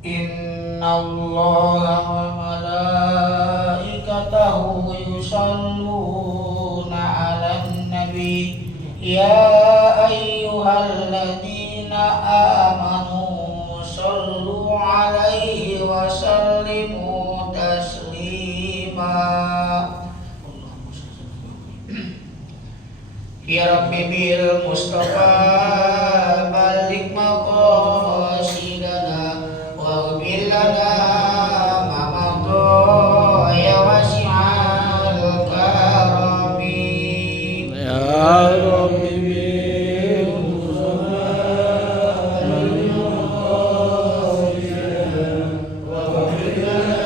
Innallaha wa malaikatahu yusholluna 'alan nabi ya ayyuhalladzina amanu shollu 'alaihi wa sallimu taslima. Ya Rabbi bil Mustafa balik maqasidana waghfir lana ma madha ya wasi'al karami. Ya Rabbi bil Mustafa balik maqasidana waghfir lana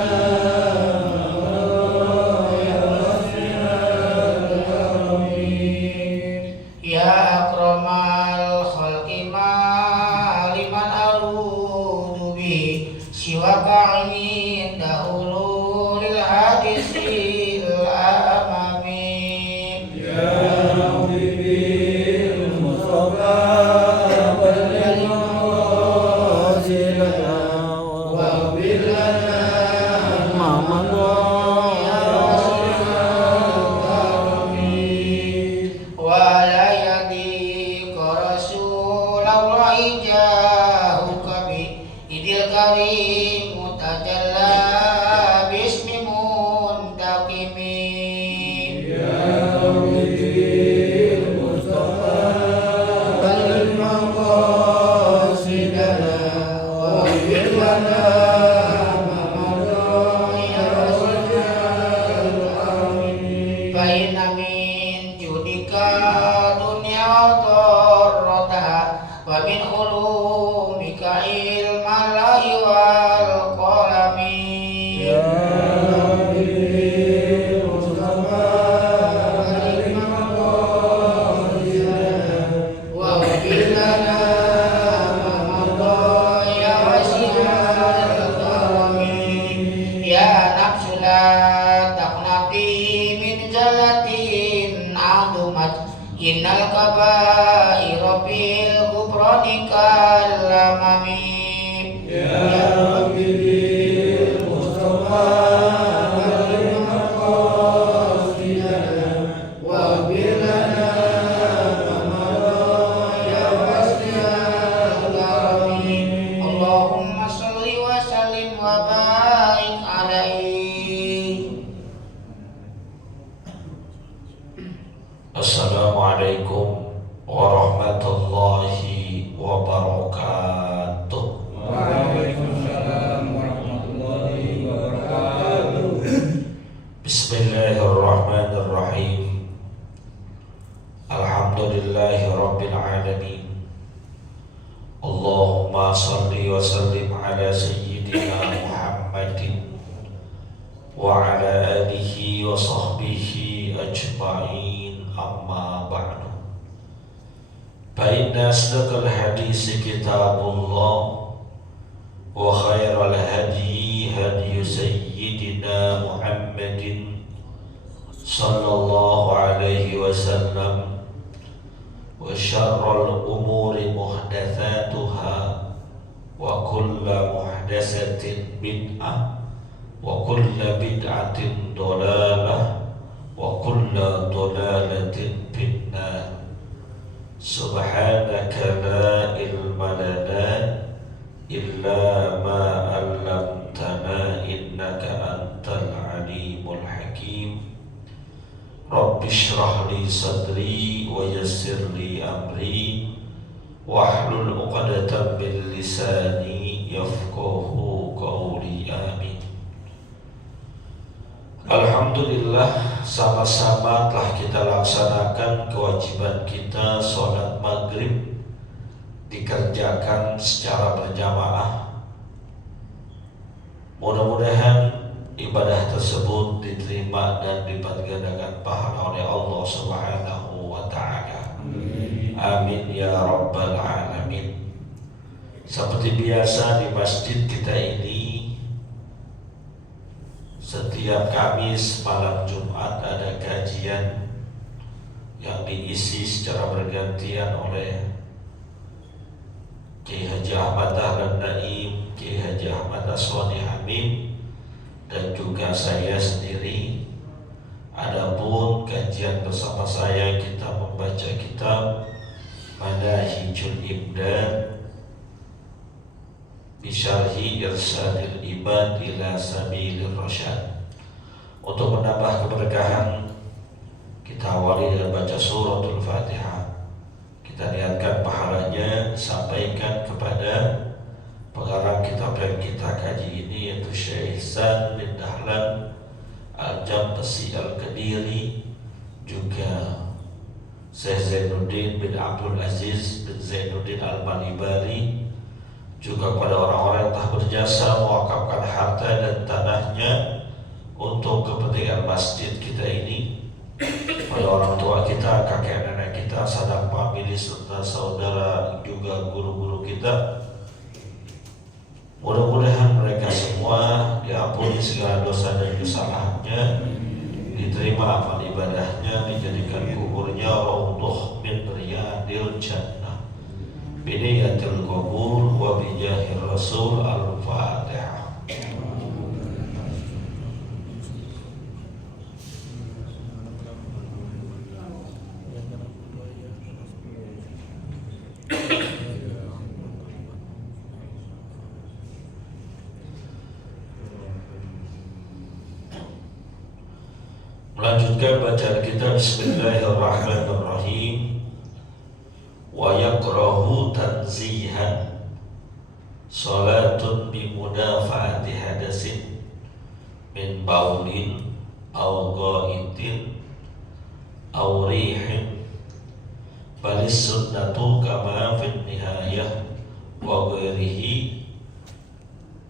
ma madha ya wasi'al karami. Ya akramal khalqi liman aludu bi siwaka inda ulul hadisil amami. Ya Rabbi bil Mustafa balik maqasidana waghfir lana ma madha ya wasi'al karami. Wala yadiqa rasulallahi jahuka bi idil karim mutajalla bismi muntaqimi. Ya Rabbi bil Mustafa balik maqasidana waghfir lana ma madha ya wasi'al karami. Fa inna min judika dunya wa darrataha wa min ulumika ilmal lahi wal qalami. Ya Rabbi bil Mustafa balik maqasidana waghfir lana ma madha ya wasi'al karami. Ya nafsu la taqnati min jallatin adumat innal kabaira fil ghufrani kalamami. Ya Rabbi bil Mustafa balik maqasidana waghfir lana ma madha ya wasi'al karami. Allahumma shalli wa sallim wa barik alaihi. Assalamualaikum warahmatullahi wabarakatuh. Waalaikumsalam warahmatullahi wabarakatuh. Bismillahirrahmanirrahim. Alhamdulillahi rabbil alamin. Allahumma salli wa sallim ala sayyidina Muhammadin wa ala alihi wa sahbihi ajma'in, amma ba'du. Fa inna asdaqal hadisi kitabullah wa khairal hadi hadi sayyidina Muhammadin sallallahu alaihi wasallam wa syarrul umuri muhdatsatuha wa kullu muhdatsatin bid'ah wa kullu bid'atin dhalalah wa kullu dhalalatin finnar. Subhanaka la ilma lana illa ma 'allamtana innaka antal alimul hakim. Rabbi shrah li sadri wa yassir li amri wahlul 'uqdatam min lisani yafqahu qawli. Amin. Alhamdulillah, sama-sama telah kita laksanakan kewajiban kita sholat maghrib, dikerjakan secara berjamaah. Mudah-mudahan ibadah tersebut diterima dan dilipat gandakan pahala oleh Allah Subhanahu wa Ta'ala. Amin ya Rabbal Alamin. Seperti biasa di masjid kita ini, setiap Kamis malam Jumat ada kajian yang diisi secara bergantian oleh Kiai Haji Ahmad Dahlan Naim Kiai Haji Ahmad Aswadi Hamim dan juga saya sendiri. Adapun kajian bersama saya, kita membaca kitab Manahijul Ibdal Bisyarhi Irsyadil Ibad ila Sabilir Rasyad. Untuk menambah keberkahan, kita awali dengan baca suratul Fatihah. Kita niatkan pahalanya disampaikan kepada pengarang kitab yang kita kaji ini, yaitu Syekh Ihsan bin Dahlan Al-Jambasi Al-Qadiri, juga Syekh Zainuddin bin Abdul Aziz bin Zainuddin Al-Malibari, juga kepada orang-orang yang telah berjasa mewakafkan harta dan tanahnya untuk kepentingan masjid kita ini, pada orang tua kita, kakek nenek kita, sanak famili serta saudara, juga guru-guru kita. Mudah-mudahan mereka semua diampuni segala dosa dan kesalahannya, diterima amal ibadahnya, dijadikan kuburnya raudhah min riyadil jannah. Biniyatil qabul wa bijahir rasul. Al-Fatihah. Melanjutkan bacaan kita, Bismillahirrahmanirrahim. Wa yakrahu tanzihan salatun bi mudafa'ati hadasin min baulin aw ghaitin aw rihin, balis sunnatu kama fin nihayah wa ghairihi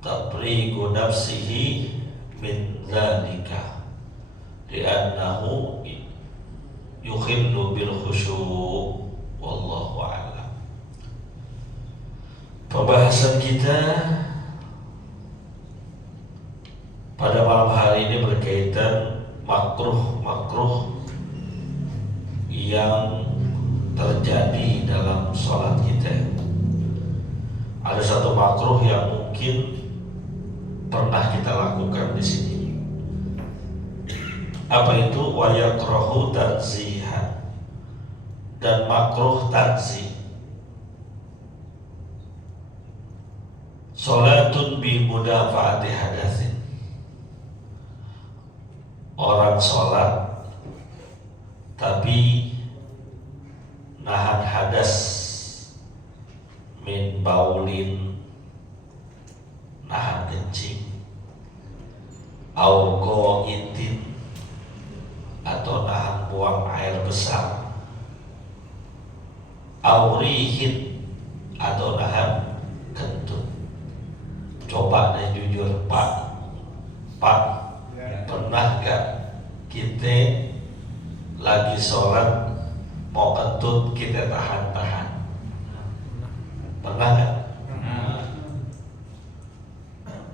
tabrigu nafsihi min dzalika li'annahu yukhillu bil khusyu'. Wallahu a'lam. Pembahasan kita pada malam hari ini berkaitan makruh yang terjadi dalam sholat kita. Ada satu makruh yang mungkin pernah kita lakukan di sini. Apa itu? Wa yakrahu tanzihan, dan makruh tanzih. Salatun bi mudafa'ati hadatsin, orang sholat tapi nahan hadas, min baulin, nahan kencing, au goitin, atau nahan buang air besar, aurihin, atau nahan kentut. Coba deh jujur Pak, pernah gak kita lagi sholat mau kentut kita tahan-tahan? Pernah gak?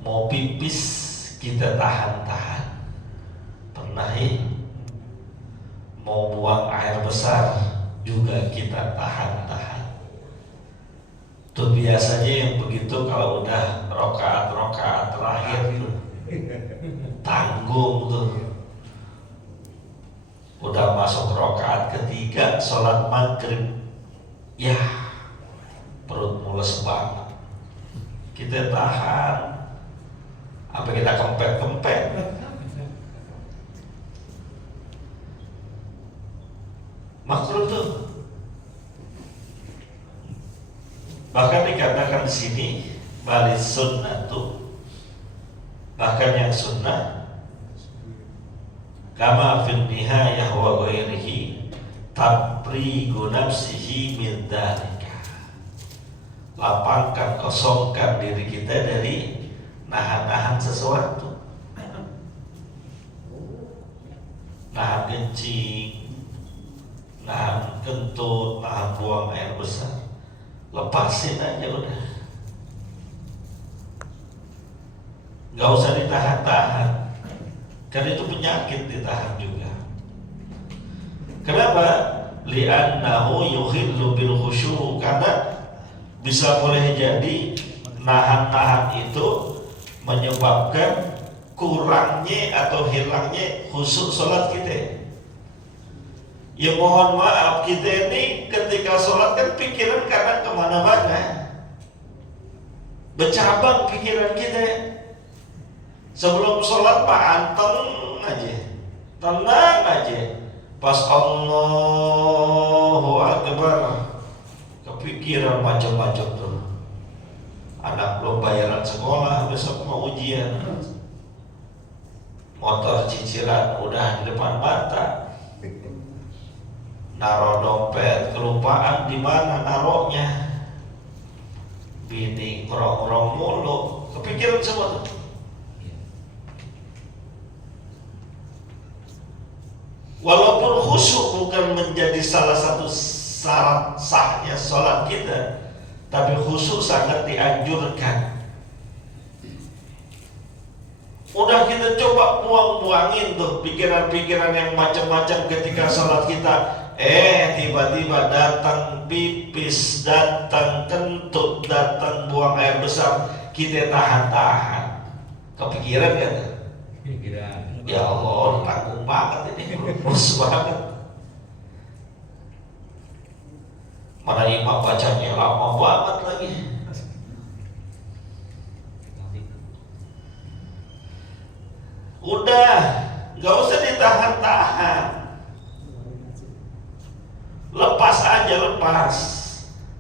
Mau pipis kita tahan-tahan? Pernah ya? Mau buang air besar juga kita tahan-tahan. Tuh biasanya yang begitu kalau udah rokaat terakhir tuh tanggung tuh. Udah masuk rokaat ketiga sholat maghrib, ya perut mules banget, kita tahan, apa kita kempet. Makruh tuh. Bahkan dikatakan di sini balis sunnah tuh, bahkan yang sunnah kama fil nihayah wa ghairihi tabrigu nafsihi min dzalika, lapangkan, kosongkan diri kita dari nahan-nahan sesuatu, nahan kencing, nahan kentut, nahan buang air besar, lepasin aja udah, nggak usah ditahan-tahan, karena itu penyakit ditahan juga. Kenapa? Li'annahu yukhillu bil khusyu', karena bisa boleh jadi nahan-nahan itu menyebabkan kurangnya atau hilangnya khusyuk sholat kita. Ya mohon maaf, kita ini ketika sholat kan pikiran kadang kemana-mana, bercabang pikiran kita. Sebelum sholat mah anteng aja, tenang aja. Pas Allahu Akbar, kepikiran macam-macam tuh. Anak belum bayaran sekolah, besok mau ujian. Motor cicilan udah di depan mata. Naro dompet, kelupaan di mana naruhnya. Bini ngerong-ngerong mulu, kepikiran semua tuh. Walaupun khusyuk bukan menjadi salah satu syarat sahnya sholat kita, tapi khusyuk sangat dianjurkan. Udah kita coba buang-buangin tuh pikiran-pikiran yang macam-macam ketika sholat kita. Tiba-tiba datang pipis, datang kentut, datang buang air besar, kita tahan-tahan. Kepikiran kan? Pikiran. Ya Allah, tanggung banget ini, terus banget. Mana imam bacanya lama banget lagi. Udah, gak usah ditahan-tahan. Lepas aja, lepas.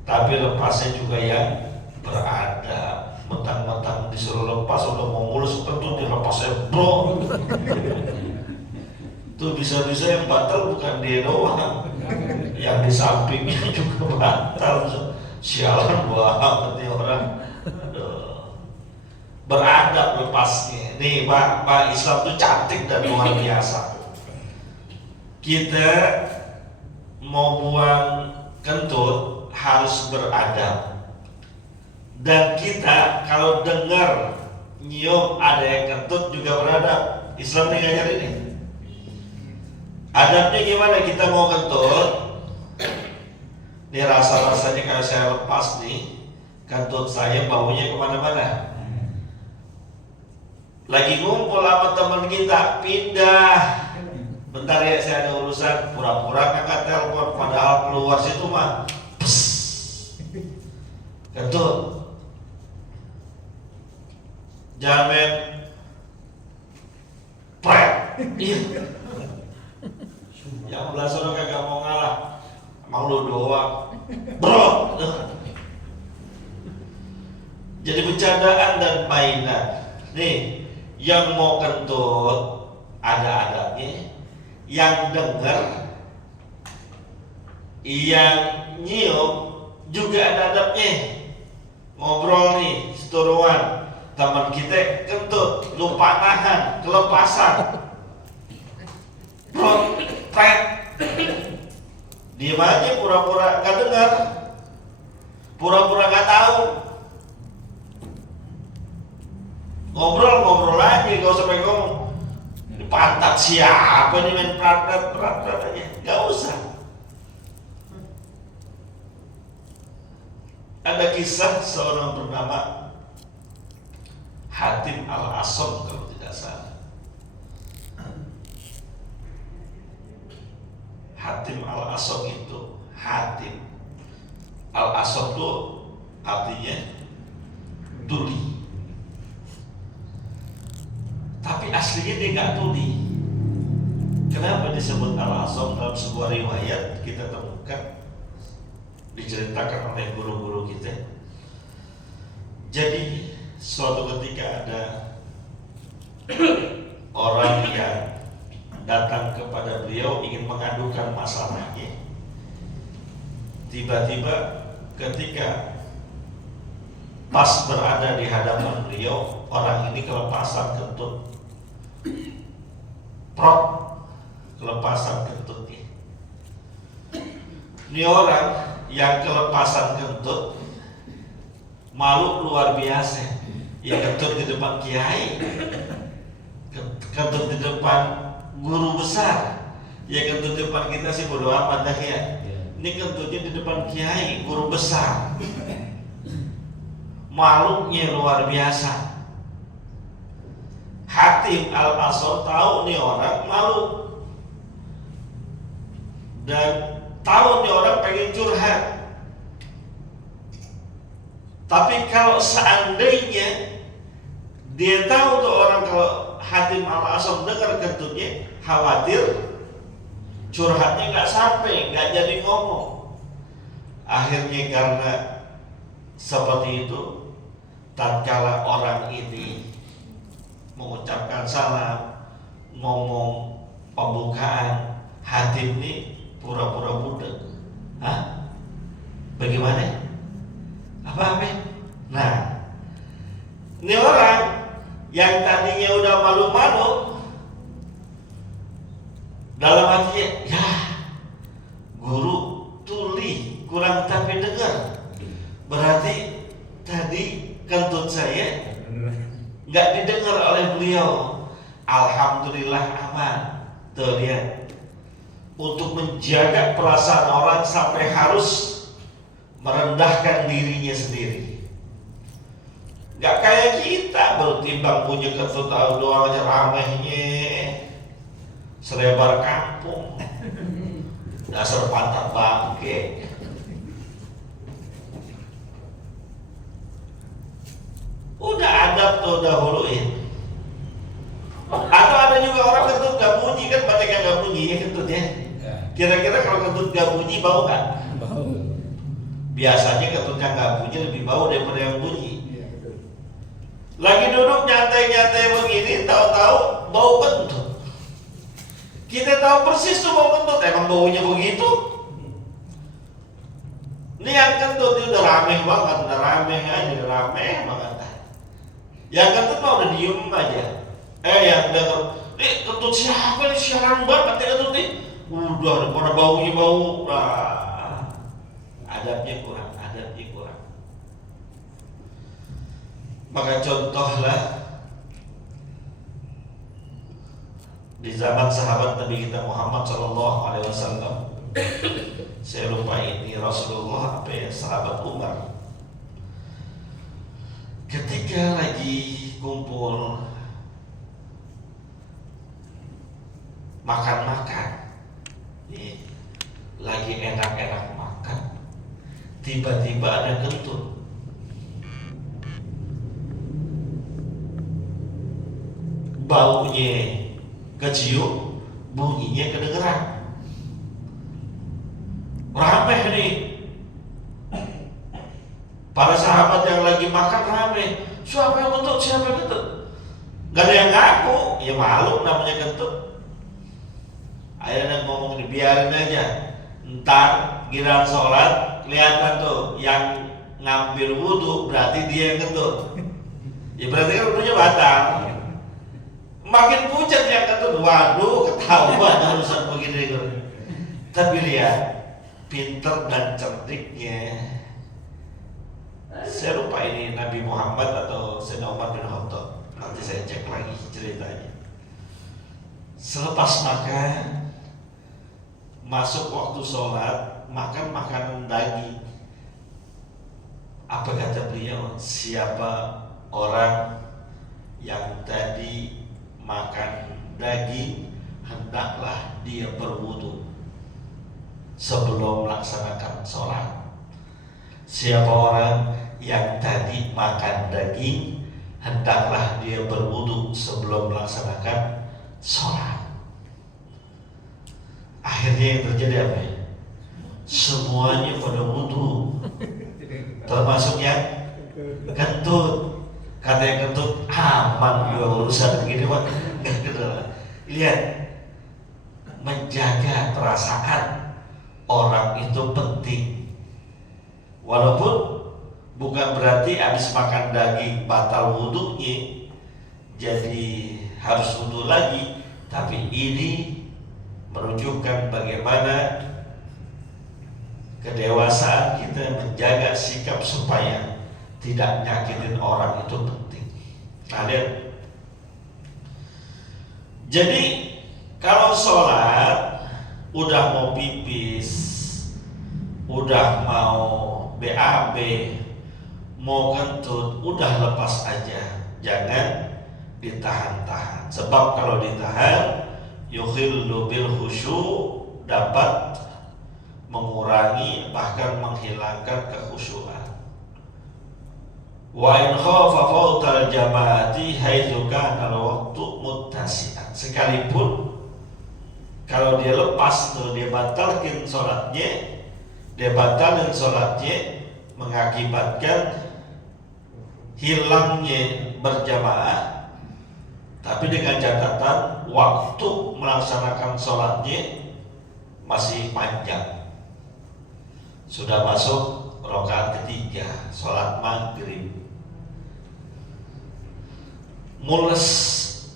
Tapi lepasnya juga yang beradab. Mentang-mentang disuruh lepas, udah mau mulus tentu dilepasnya bro. Tuh bisa-bisa yang batal bukan dia doang, yang di sampingnya juga batal. Sialan banget nih orang. Beradab lepasnya. Nih Pak Islam tuh cantik dan luar biasa. Kita mau buang kentut harus beradab. Dan kita kalau dengar nyium ada yang kentut juga beradab. Islam nih ngajar ini. Adabnya gimana kita mau kentut? Ini rasa-rasanya kalau saya lepas nih, kentut saya baunya kemana-mana. Lagi ngumpul sama teman kita, pindah. Bentar ya saya ada urusan, pura-pura kakak telepon, padahal keluar situ mah kentut. Jamin pret. Yang belah sana kagak mau ngalah, emang lu doang bro. Jadi bercandaan dan mainan. Nih, yang mau kentut ada adabnya, yang denger, yang nyium juga ada adabnya. Ngobrol nih, seturuan, teman kita kentut, lupa nahan, kelepasan, bro, pret, diem aja pura-pura gak dengar, pura-pura gak tahu. Ngobrol aja, gak usah pakai ngomong. Ini pantat siapa nih main prat aja, gak usah. Ada kisah seorang bernama Hatim Al-Asom kalau tidak salah. Hatim Al-Asom itu, Hatim Al-Asom itu artinya tuli. Tapi aslinya dia nggak tuli. Kenapa disebut Al-Asom? Dalam sebuah riwayat kita temukan, diceritakan oleh guru-guru kita. Jadi suatu ketika ada orang yang datang kepada beliau ingin mengadukan masalahnya. Tiba-tiba ketika pas berada di hadapan beliau, orang ini kelepasan kentut. Prok, kelepasan kentutnya. Ini orang yang kelepasan kentut malu luar biasa. Ya kentut di depan kiai, kentut di depan guru besar. Ya kentut di depan kita sih bodo amat dah ya. Ini kentutnya di depan kiai, guru besar. malunya luar biasa. Hatim Al-Asam tahu nih orang malu dan tahu nih orang pengen curhat. Tapi kalau seandainya dia tahu tuh orang, kalau Hatim Al-Asam dengar kentutnya, khawatir curhatnya nggak sampai, nggak jadi ngomong. Akhirnya karena seperti itu, tatkala orang ini mengucapkan salam, ngomong pembukaan, Hatim ini pura-pura budak. Hah? Bagaimana? Apa? Nah, ini orang yang tadinya udah malu-malu, dalam hatinya, ya guru tuli kurang tapi dengar, berarti tadi kentut saya nggak didengar oleh beliau. Alhamdulillah aman. Tuh dia, untuk menjaga perasaan orang sampai harus merendahkan dirinya sendiri. Nggak kayak kita bertimbang punya kentut tahu doang aja ramehnya selebar kampung. Dasar pantat bangke. Udah adab tuh dahuluin. Atau ada juga orang kentut gak bunyi, kan banyak yang gak bunyi ya kentutnya. Kira-kira kalau kentut gak bunyi bau gak? Bau. Biasanya kentut yang gak bunyi lebih bau daripada yang bunyi. Lagi duduk nyantai-nyantai begini, tahu-tahu bau kentut. Kita tahu persis tuh bau kentut, emang baunya begitu. Ini yang kentut ini udah rame banget, udah rame banget. Yang kentut mah udah diem aja. Yang denger, nih kentut siapa nih, siaran banget ya kentut nih. Udah pada baunya bau. Adabnya kurang. Maka contohlah di zaman sahabat Nabi kita Muhammad SAW. Saya lupa ini Rasulullah apa ya, sahabat Umar. Ketika lagi kumpul makan-makan, lagi enak-enak makan, tiba-tiba ada kentut. Baunya kecium, bunyinya kedengeran. Rameh nih. Para sahabat yang lagi makan rameh. Siapa yang kentut? Gak ada yang ngaku, ya malu namanya kentut. Akhirnya ngomong dibiarin aja. Ntar giliran sholat kelihatan tuh yang ngambil wudhu, berarti dia yang kentut. Ya berarti kan wudhunya batal. Makin pucat yang kentut, waduh ketahuan urusan begini. Tapi lihat pinter dan cerdiknya. Saya lupa ini Nabi Muhammad atau Sayyidina Umar bin Khattab. Nanti saya cek lagi ceritanya. Selepas makan, masuk waktu sholat, makan makanan daging. Apa kata beliau? Siapa orang yang tadi makan daging, hendaklah dia berwudu sebelum melaksanakan sholat. Siapa orang yang tadi makan daging, hendaklah dia berwudu sebelum melaksanakan sholat. Akhirnya yang terjadi apa ya? Semuanya pada wudu, termasuk yang kentut. Kata yang kentut, aman juga urusan begini Pak. Lihat, menjaga perasaan orang itu penting. Walaupun bukan berarti habis makan daging batal wudhunya, jadi harus wudhu lagi. Tapi ini menunjukkan bagaimana kedewasaan kita menjaga sikap supaya tidak nyakitin orang itu penting. Nah, lihat. Jadi kalau sholat udah mau pipis, udah mau BAB, mau kentut, udah lepas aja, jangan ditahan-tahan. Sebab kalau ditahan, yukhillu bil khusyu', dapat mengurangi bahkan menghilangkan kekhusyuan. Wa in khafa fautal jamaati haitsu kana al-waqtu muttasi'an. Sekalipun kalau dia lepas tuh, dia batalkan sholatnya, mengakibatkan hilangnya berjamaah, tapi dengan catatan waktu melaksanakan sholatnya masih panjang. Sudah masuk rakaat ketiga, sholat maghrib, mules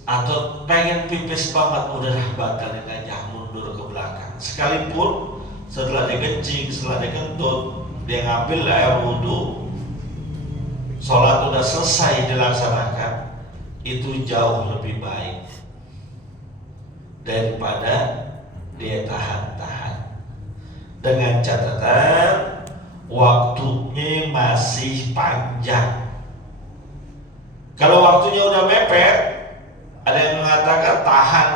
atau pengen pipis banget, udah batalin aja, mundur ke belakang. Sekalipun setelah dikencing, setelah dikentut, dia ngambil air wudhu, sholat udah selesai dilaksanakan, itu jauh lebih baik daripada dia tahan-tahan. Dengan catatan waktunya masih panjang. Kalau waktunya udah mepet, ada yang mengatakan tahan,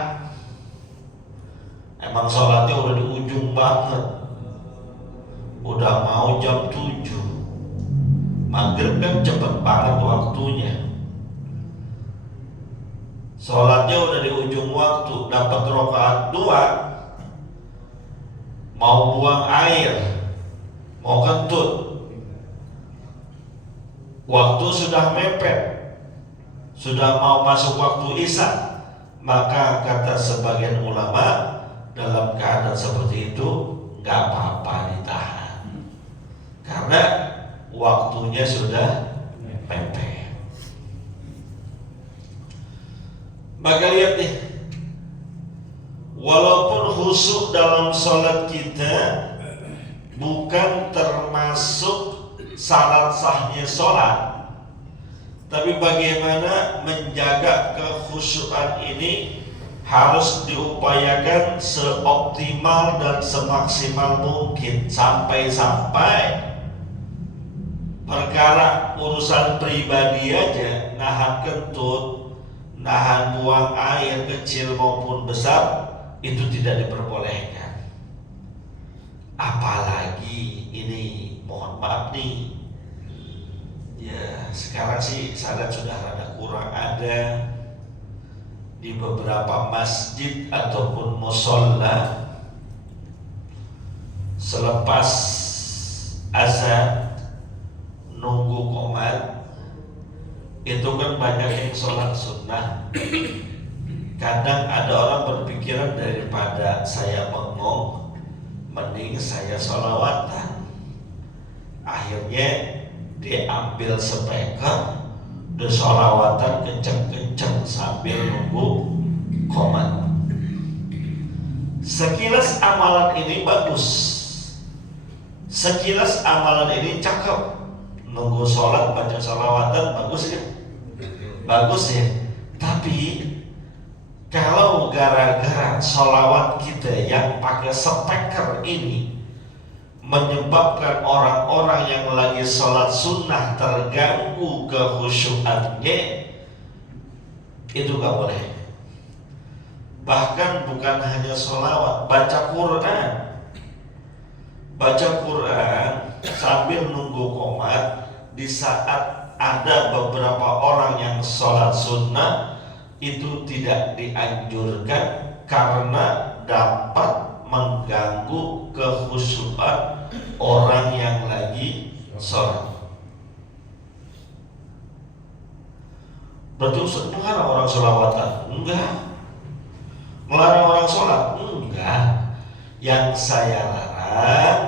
emang sholatnya udah di ujung banget, udah mau jam 7. Maghrib kan cepet banget waktunya, sholatnya udah di ujung waktu, dapat rakaat 2, mau buang air, mau kentut, waktu sudah mepet, sudah mau masuk waktu isya. Maka kata sebagian ulama, dalam keadaan seperti itu nggak apa-apa ditahan, karena waktunya sudah mepet. Maka lihat nih, walaupun khusyuk dalam sholat kita bukan termasuk syarat sahnya sholat, tapi bagaimana menjaga kekhusyuan ini harus diupayakan seoptimal dan semaksimal mungkin. Sampai-sampai perkara urusan pribadi aja, nahan kentut, nahan buang air kecil maupun besar, itu tidak diperbolehkan. Apalagi ini, mohon maaf nih, ya sekarang sih salat sudah rada kurang ada di beberapa masjid ataupun musola. Selepas azan nunggu qomat, itu kan banyak yang sholat sunnah. Kadang ada orang berpikiran, daripada saya bengong, mending saya sholawatan. Akhirnya dia ambil speaker, dia sholawatan kenceng-kenceng sambil nunggu qomat. Sekilas amalan ini bagus, sekilas amalan ini cakep. Nunggu sholat baca sholawatan bagus ya, bagus ya. Tapi kalau gara-gara sholawat kita yang pakai speaker ini menyebabkan orang-orang yang lagi sholat sunnah terganggu kekhusyuannya, itu gak boleh. Bahkan bukan hanya sholawat, baca Quran sambil nunggu qomat, di saat ada beberapa orang yang sholat sunnah, itu tidak dianjurkan karena dapat mengganggu kekhusyuan orang yang lagi sholat. Berarti Ustaz melarang orang sholawatan? Enggak. Melarang orang sholat? Enggak. Yang saya larang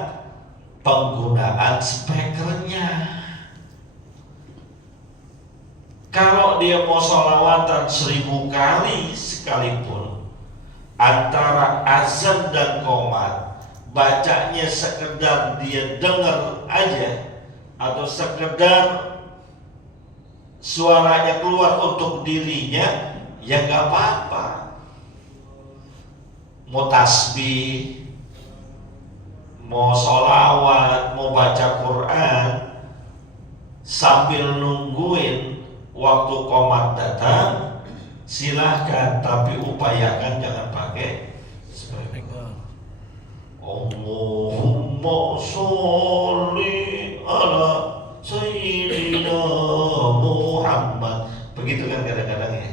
penggunaan speakernya. Kalau dia mau sholawatan 1000 kali sekalipun, antara azan dan qomat, bacanya sekedar dia dengar aja, atau sekedar suaranya keluar untuk dirinya, ya gak apa-apa. Mau tasbih, mau sholawat, mau baca Quran, sambil nungguin waktu qomat datang, silahkan, tapi upayakan jangan pakai speaker. Allahumma sholli ala sayyidina Muhammad. Begitu kan kadang-kadang ya.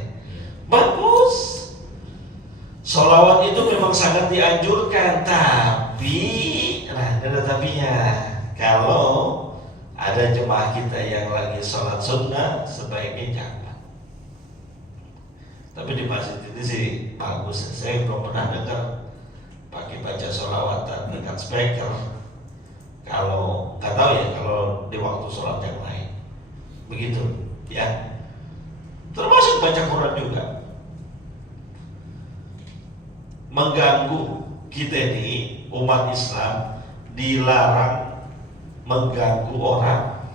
Bagus. Sholawat itu memang sangat dianjurkan, tapi ada tapinya. Kalau ada jemaah kita yang lagi sholat sunnah, sebaiknya jangan. Tapi di masjid ini sih bagus. Saya belum pernah dengar pakai baca sholawatan dengan speaker. Kalau nggak tahu ya, kalau di waktu sholat yang lain, begitu ya. Termasuk baca Quran juga. Mengganggu kita ini umat Islam dilarang mengganggu orang.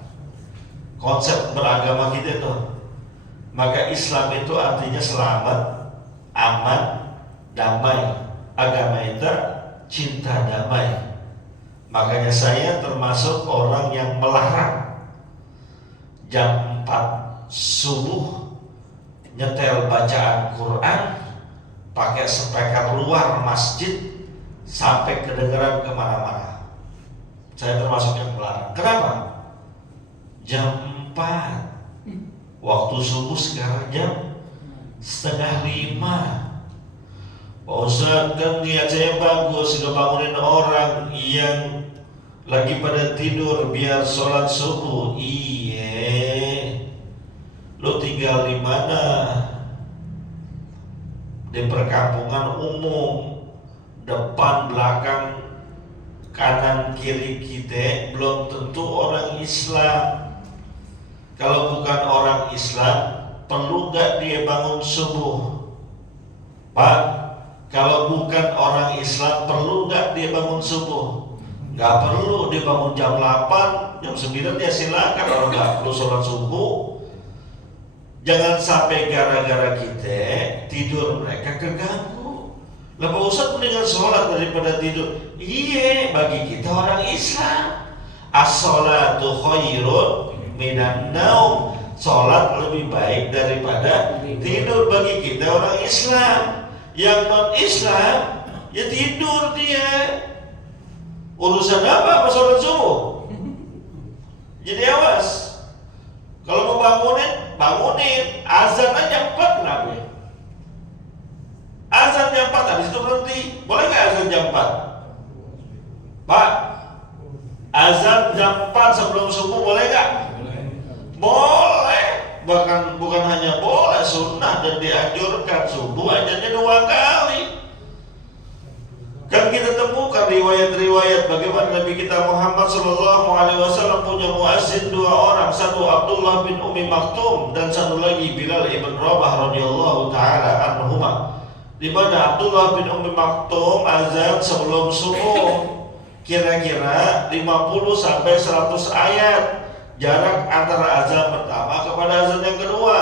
Konsep beragama kita itu, maka Islam itu artinya selamat, aman, damai. Agama itu cinta damai. Makanya saya termasuk orang yang melarang jam 4 subuh nyetel bacaan Quran pakai speaker luar masjid sampai kedengaran kemana-mana. Saya termasuk yang melarang. Kenapa? Jam 4 waktu subuh, sekarang jam 4:30. Pak Ustadz, kan niat saya bagus, sudah bangunin orang yang lagi pada tidur biar sholat subuh. Iya, lo tinggal di mana? Di perkampungan umum, depan, belakang, kanan, kiri kita belum tentu orang Islam. Kalau bukan orang Islam, perlu gak dia bangun subuh? Pak, kalau bukan orang Islam, perlu gak dia bangun subuh? Gak perlu, dia bangun jam 8, jam 9 dia silakan. Kalau gak perlu sholat subuh. Jangan sampai gara-gara kita tidur mereka keganggu. Lah Pak Ustadz mendingan sholat daripada tidur. Iya, bagi kita orang Islam, as-sholatu khairun minan naum. Sholat lebih baik daripada tidur bagi kita orang Islam. Yang non-Islam ya tidur dia. Urusan apa sholat subuh? Jadi awas. Kalau mau bangunin. Azan aja 4 kenapa? Azan jam 4 habis itu berhenti. Boleh nggak azan jam 4? Pak, azan jam 4 sebelum subuh boleh nggak? Boleh. Bahkan bukan hanya boleh, sunnah dan dianjurkan. Subuh azannya 2 kali. Kan kita temukan riwayat-riwayat bagaimana Nabi kita Muhammad SAW punya muazzin 2 orang, satu Abdullah bin Ummi Maktum dan satu lagi Bilal ibn Rabah radhiyallahu taala anhuma. Di mana Abdullah bin Ummi Maktum azan sebelum subuh kira-kira 50 sampai 100 ayat. Jarak antara azan pertama kepada azan yang kedua.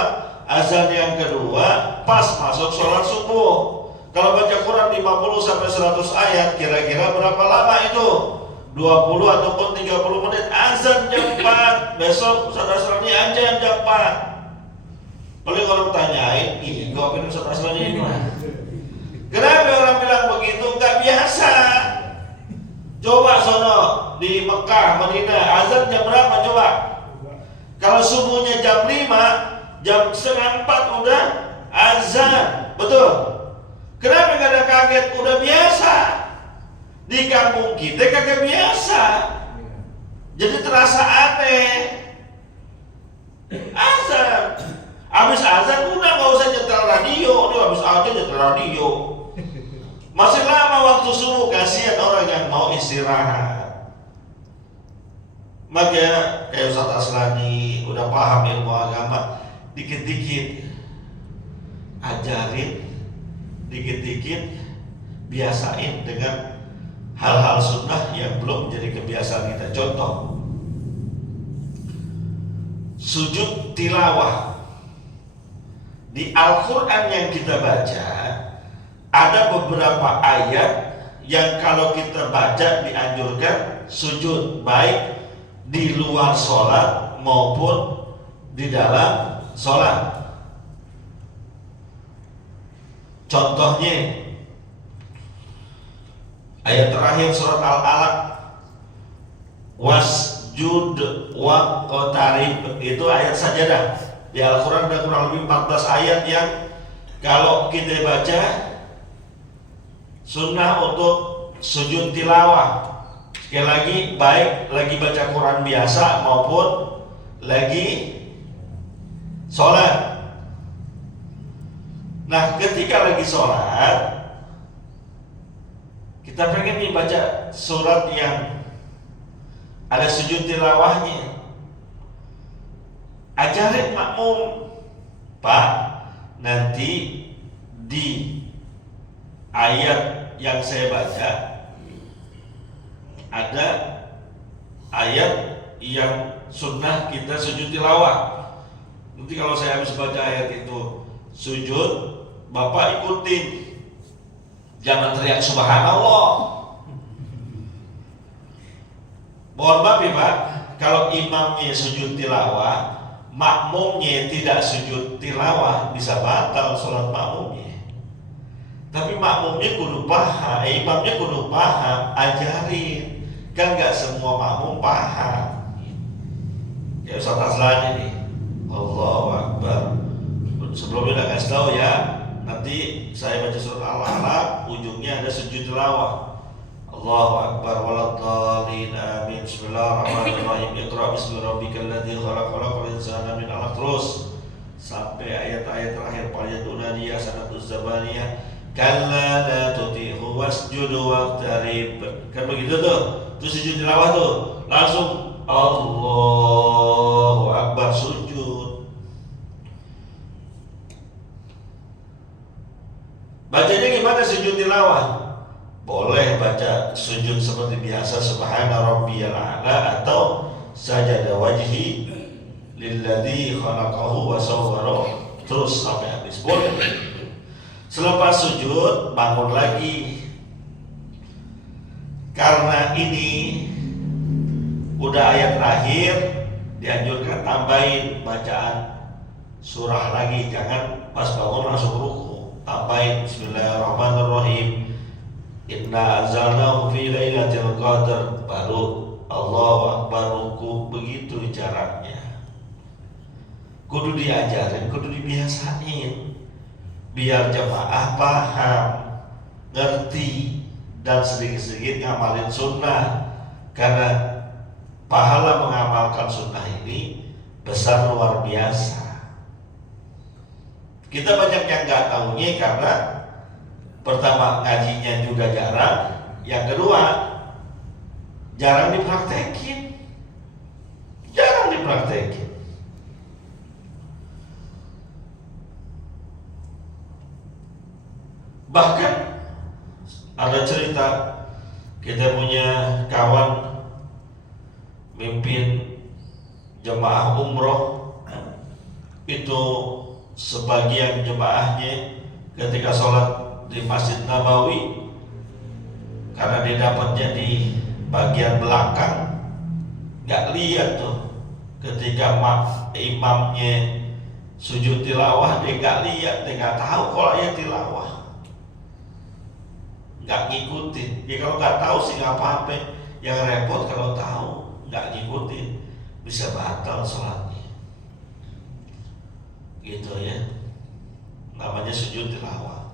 Azan yang kedua pas masuk sholat subuh. Kalau baca Quran 50 sampai 100 ayat, kira-kira berapa lama itu? 20 ataupun 30 menit. Azan jam 4. Besok Ustaz Asrani azan jam 4. Paling orang tanyain, ih kok opini Ustaz Asrani gimana? Kenapa orang bilang begitu? Gak biasa. Coba sono di Mekah, Madinah, azan jam berapa coba? Kalau subuhnya jam 5, jam 3:30 udah azan. Betul? Kenapa gak ada kaget? Udah biasa. Di kampung kita kagak biasa. Jadi terasa aneh. Azan. Habis azan udah gak usah nyetel radio. Ini habis azan nyetel radio. Masih lama waktu subuh, kasihan orang yang mau istirahat. Maka kayak Ustaz Aslani udah paham ilmu agama, dikit-dikit ajarin, dikit-dikit biasain dengan hal-hal sunnah yang belum menjadi kebiasaan kita. Contoh, sujud tilawah di Al-Quran yang kita baca, ada beberapa ayat yang kalau kita baca dianjurkan sujud, baik di luar sholat maupun di dalam sholat. Contohnya ayat terakhir surat Al-Alaq, wasjud waqtarib, itu ayat sajadah. Di Al-Quran ada kurang lebih 14 ayat yang kalau kita baca sunnah untuk sujud tilawah. Sekali lagi, baik lagi baca Quran biasa maupun lagi sholat. Nah, ketika lagi sholat, kita pengen nih baca surat yang ada sujud tilawahnya. Ajarin makmum, Pak, nanti di ayat yang saya baca ada ayat yang sunnah kita sujud tilawah. Nanti kalau saya habis baca ayat itu sujud, Bapak ikutin, jangan teriak subhanallah. Mohon maaf ya Pak, kalau imamnya sujud tilawah, makmumnya tidak sujud tilawah, bisa batal sholat makmumnya. Tapi makmumnya kudu paham, imamnya kudu paham, ajarin. Kan gak semua makmum paham. Ya Ustaz Aslan ini, Allahu Akbar. Sebelumnya udah kasih tahu ya, nanti saya baca surat Al-Alaq, ujungnya ada sujud tilawah. Allahu Akbar waladhdallin amin. Bismillahirrahmanirrahim. Iqra bismi rabbikal ladzi khalaq, khalaqal insana min 'alaq, terus sampai ayat-ayat terakhir, falyatuna dia sanatuz zabaniyah, kalla la tuti'hu wasjud waqtarib. Kan begitu tuh. Terus sujud tilawah tuh langsung Allahu Akbar sujud. Bacanya gimana sujud tilawah? Boleh baca sujud seperti biasa, subhana rabbiyal a'la, atau sajada wajhi lilladzi khalaqahu wa sawwara, terus sampai habis. Boleh. Selepas sujud bangun lagi. Karena ini udah ayat terakhir, dianjurkan tambahin bacaan surah lagi, jangan pas bangun langsung ruku. Tambahin bismillahirrahmanirrahim, inna anzalnahu fi lailatul qadar, baru Allahu Akbar ruku. Begitu caranya. Kudu diajarin, kudu dibiasain, biar jemaah paham, ngerti, dan sedikit-sedikit ngamalin sunnah. Karena pahala mengamalkan sunnah ini besar luar biasa. Kita banyak yang gak tahunya karena pertama ngajinya juga jarang, yang kedua jarang dipraktekin. Bahkan ada cerita, kita punya kawan mimpin jemaah umroh, itu sebagian jemaahnya ketika sholat di Masjid Nabawi, karena dia dapatnya di bagian belakang, nggak lihat tuh ketika imamnya sujud tilawah, dia nggak lihat, dia nggak tahu kalau ayat tilawah, nggak ngikutin. Ya kalau nggak tahu sih nggak apa-apa, yang repot kalau tahu nggak ngikutin, bisa batal sholatnya. Gitu ya, namanya sujud tilawah.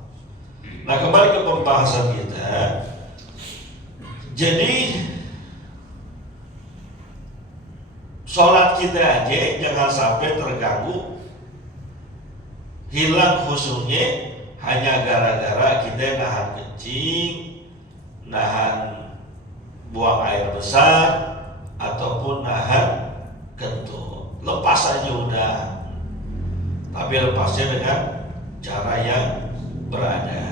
Nah, kembali ke pembahasan kita. Jadi sholat kita aja jangan sampai terganggu, hilang khusyuknya hanya gara-gara kita nahan kencing, nahan buang air besar, ataupun nahan kentut. Lepas aja udah, tapi lepasnya dengan cara yang beradab.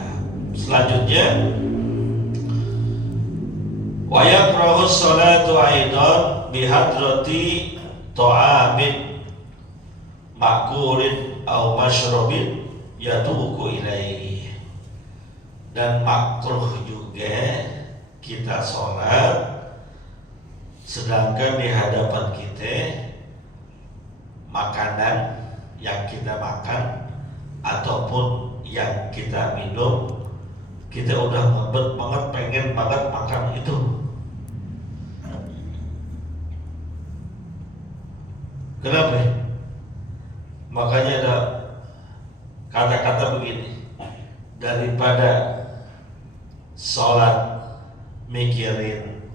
Selanjutnya, wa yakrahu sholatu aidan bihadrati ta'amin makulin au mashrabin yatuku ilaihi. Dan makruh juga kita sholat sedangkan di hadapan kita makanan yang kita makan ataupun yang kita minum, kita udah ngebet banget, pengen banget makan itu. Kenapa? Makanya ada kata-kata begini, daripada sholat mikirin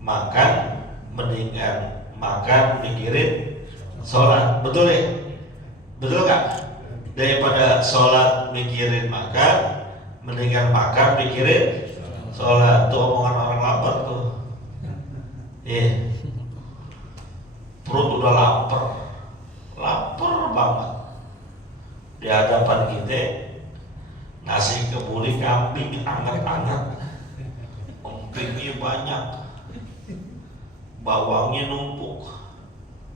makan, mendingan makan mikirin sholat. Betul ya? Betul nggak? Daripada sholat mikirin makan, mendingan makan mikirin sholat. Itu omongan orang lapar tuh. Iya. Perut udah lapar banget. Di hadapan kita nasi kebuli kambing anget-anget, empingnya banyak, bawangnya numpuk,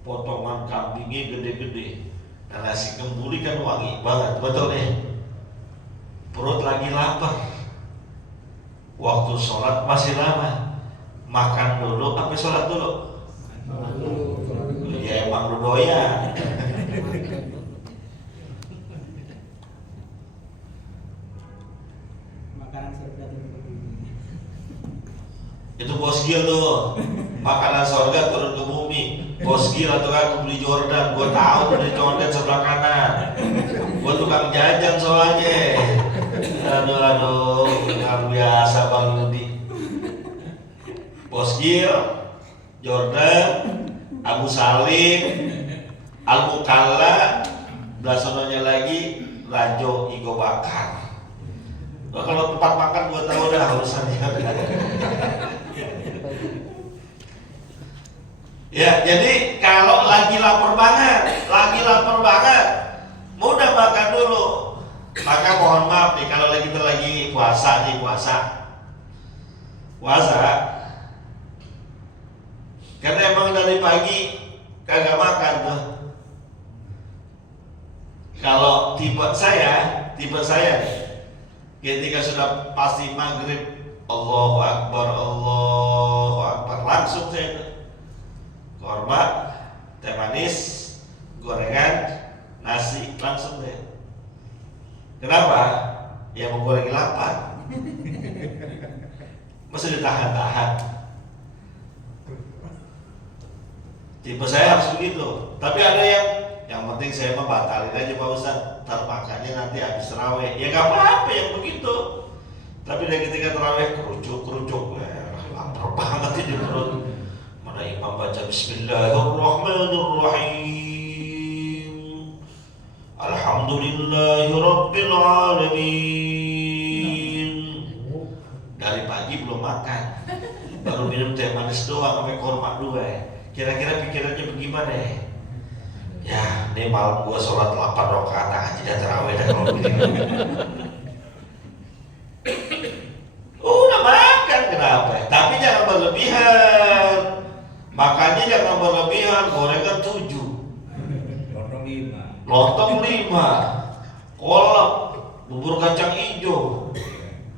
potongan kambingnya gede-gede. Nah, nasi kebuli kan wangi banget, betul ya? Perut lagi lapar, waktu sholat masih lama, makan dulu apa sholat dulu? Ya emang lu doyan. Makanan surga turun ke bumi. Itu bos Gil tuh, makanan surga turun ke bumi. Bos Gil atau aku beli Jordan, gue tahu tuh di condet sebelah kanan. Gue tukang jajan soalnya. Aduh, luar biasa Bang Yudi. Bos Gil, Jordan, Abu Salim, Al-Mukalla, belasananya lagi Rajo Igo Bakar. Nah, kalau tempat makan gue tahu dah urusannya. Ya, jadi kalau lagi lapar banget, mudah makan dulu. Maka mohon maaf nih kalau kita lagi puasa. Karena emang dari pagi kagak makan tuh. Kalau tipe saya nih, ketika sudah pasti maghrib, Allahu Akbar, langsung saya tuh korma, teh manis, gorengan, nasi, langsung deh. Kenapa? Ya mau goreng lapar. Masa ditahan-tahan. Tipe saya harus begitu. Tapi ada yang penting saya mah batalin aja Pak Ustadz, ntar makannya nanti habis terawih. Ya gak apa-apa yang begitu. Tapi dari ketika terawih kerucuk, lapar banget ini perut. Mana imam baca Bismillahirrahmanirrahim, Alhamdulillahirabbil alamin. Dari pagi belum makan, baru minum teh manis doang sampai korma 2. Kira-kira pikirannya bagaimana ya? Ya, ini malam gua sholat 8 rakaat aja dah terawih dah kalau begini. Udah makan kenapa? Tapi jangan berlebihan. Makannya jangan berlebihan. Gorengan 7, lontong 5, kolak, bubur kacang hijau,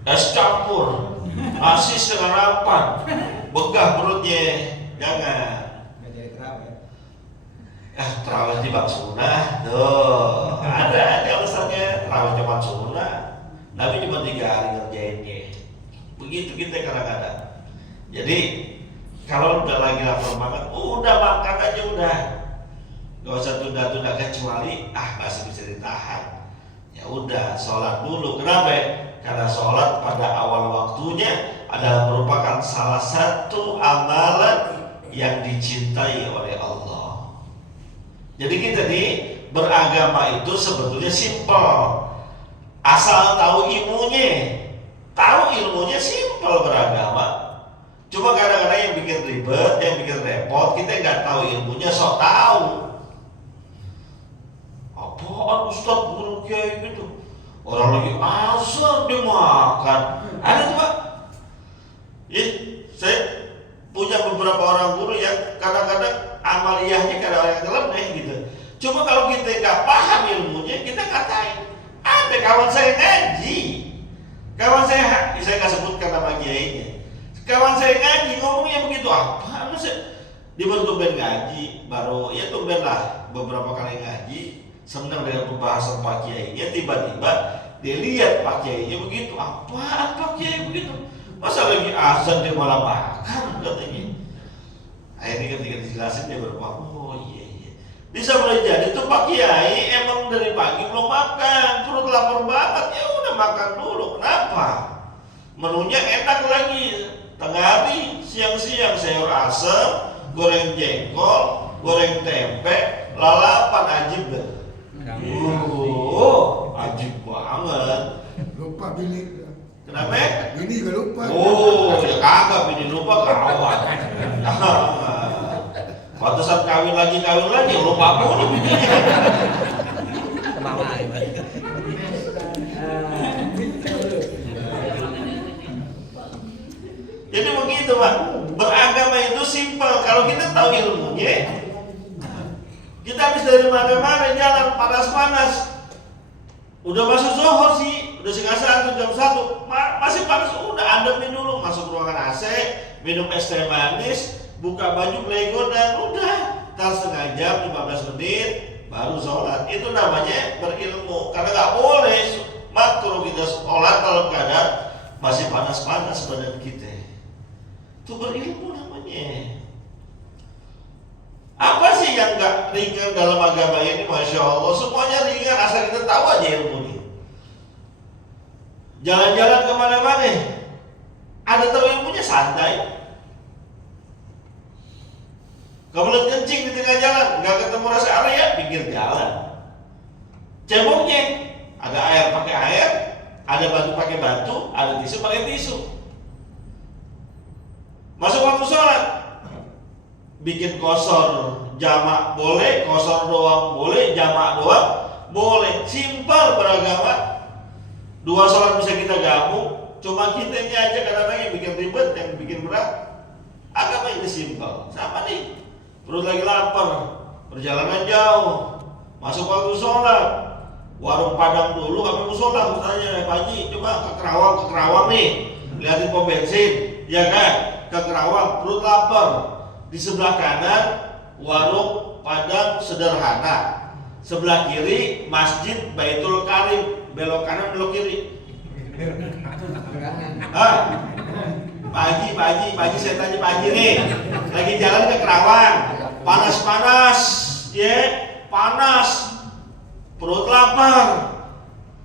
es campur, nasi setengah 8, begah perutnya. Jangan. Terawih di bab sunnah tuh ada alasannya. Terawih cuma sunnah, Nabi cuma 3 hari ngerjainnya. Begitu kita kadang-kadang. Jadi kalau udah lagi lapar banget, udah makan aja udah. Gak usah tunda-tunda, kecuali masih bisa ditahan. Ya udah, sholat dulu. Kenapa? Karena sholat pada awal waktunya adalah merupakan salah satu amalan yang dicintai oleh Allah. Jadi kita beragama itu sebetulnya simpel, asal tahu ilmunya. Tahu ilmunya simpel beragama. Cuma kadang-kadang yang bikin ribet, yang bikin repot, kita nggak tahu ilmunya, sok tahu. Apaan Ustadz guru kiai gitu? Orang lagi azan dia makan. Ada tuh Pak. Saya punya beberapa orang guru yang kadang-kadang amaliyahnya kadang-kadang nyeleneh gitu. Cuma kalau kita nggak paham ilmunya, kita katain. Ada kawan saya ngaji, saya nggak sebutkan nama kiainya. Kawan saya ngaji ngomongnya begitu, apa? Dia baru tumben ngaji, baru ya tumben lah beberapa kali ngaji, senang dengan pembahasan Pak Kiainya, tiba-tiba dia lihat Pak Kiainya begitu. Apaan Pak Kiai begitu? Masa lagi azan dia malah makan katanya. Akhirnya ketika dijelasin dia berpaham, oh iya. Bisa boleh jadi tuh Pak Kiai emang dari pagi belum makan, perut lapar banget, ya udah makan dulu. Kenapa? Menunya enak lagi. Tengah hari, siang-siang sayur asem, goreng jengkol, goreng tempe, lalapan ajib deh. Ajib banget. Lupa bini. Kenapa? Bini juga lupa. Oh, ya kagak bini lupa kawan. Pantesan kawin lagi lupa mulu bininya. Jadi begitu Pak, beragama itu simpel. Kalau kita tahu ilmunya, kita habis dari mana-mana jalan panas-panas. Udah masuk zuhur sih, udah setengah 1 jam 1 masih panas, udah ademin dulu, masuk ruangan AC, minum es teh manis, buka baju Lego dan udah tar setengah jam 15 menit baru sholat. Itu namanya berilmu, karena nggak boleh makruh kita sholat dalam keadaan masih panas-panas badan kita. Itu berilmu namanya. Apa sih yang gak ringan dalam agama ini? Masya Allah, semuanya ringan asal kita tahu aja ilmunya. Jalan-jalan kemana-mana, ada tahu ilmunya santai. Kebelet kencing di tengah jalan, gak ketemu rest area, pinggir jalan. Ceboknya, ada air pakai air, ada batu pakai batu, ada tisu pakai tisu. Masuk waktu sholat, bikin kosor jamak boleh, kosor doang boleh, jamak doang boleh. Simpel beragama. 2 sholat bisa kita gabung, cuma kita ini aja kadang-kadang yang bikin ribet, yang bikin berat. Agama ini simpel. Sama nih, perut lagi lapar, perjalanan jauh, masuk waktu sholat, warung Padang dulu, apa musola? Tanya Pak Haji, coba ke Kerawang nih, lihatin pom bensin, ya kan? Ke Kerawang, perut lapar. Di sebelah kanan warung Padang sederhana, sebelah kiri Masjid Baitul Karim, belok kanan belok kiri. Pak Haji, saya tanya Pak Haji nih, lagi jalan ke Kerawang, panas-panas, panas, perut lapar,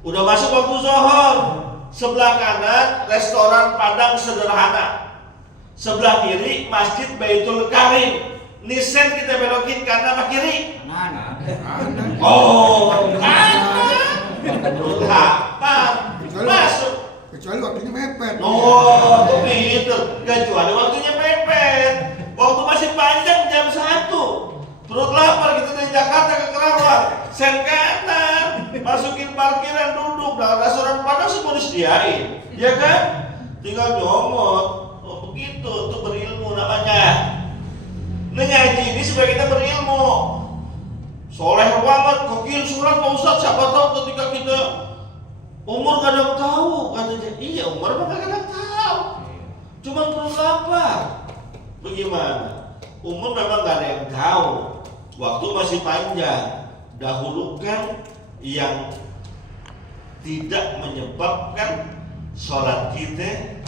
udah masuk waktu zuhur, sebelah kanan restoran Padang sederhana, sebelah kiri Masjid Baitul Karim. Nisen kita belokin kanan apa kiri? Kanan. Oh, kanan. Perut lapar. Masuk. Kecuali waktunya mepet. Oh, begitu. Kecuali waktunya mepet. Waktu masih panjang jam 1. Perut lapar kita dari Jakarta ke Kerawang. Sen kanan. Masukin parkiran, duduk. Nah, restoran Padang semua disediain. Ya kan? Tinggal nyomot. Begitu, itu berilmu namanya. Ngaji ini supaya kita berilmu. Soleh banget, kokil surat Pak Ustadz. Siapa tahu ketika kita umur gak ada yang tahu, katanya. Iya, umur mah gak ada yang tahu. Cuma perlu lapar. Bagaimana? Umur memang gak ada yang tahu. Waktu masih panjang. Dahulukan yang tidak menyebabkan sholat kita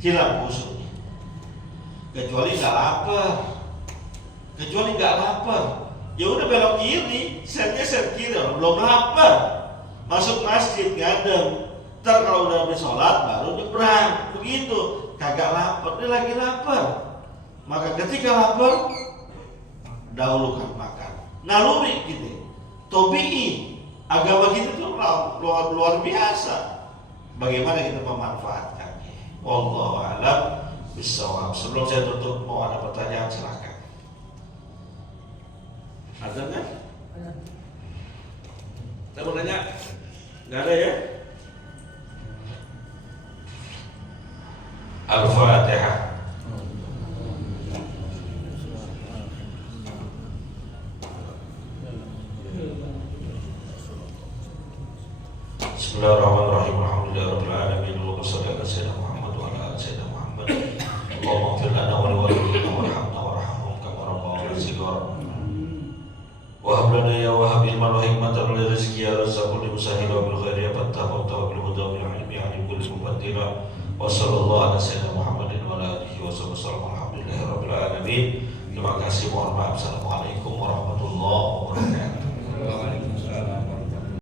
hilang khusyuknya. Kecuali nggak lapar, ya udah belok kiri, setnya set kiri, belum lapar, masuk masjid ngadem, ntar kalau udah habis sholat baru nyebrang, begitu, kagak lapar, dia lagi lapar, maka ketika lapar dahulukan makan, naluri gitu, tobi'i, agama kita tuh luar biasa, bagaimana kita memanfaatkannya, wallahu a'lam bishawab. Sebelum saya tutup, mau ada pertanyaan silakan. Ada nggak? Saya mau nanya, nggak ada ya? Al-Fatihah. Bismillahirrahmanirrahim. Alhamdulillahirabbil alamin. Wa sallallahu ala sayyidina Muhammad wa ala ali sayyidina Muhammad. Allahumma ighfir lana wa liwalidayna warhamna warhamhum kama rabbayana shighara. Wa anfusina wa sallallahu ala sayyidina Muhammadin wa ala alihi wa sallam. Alhamdulillahirabbil alamin. Terima kasih, mohon maaf. Assalamualaikum warahmatullahi wabarakatuh. Waalaikumsalam.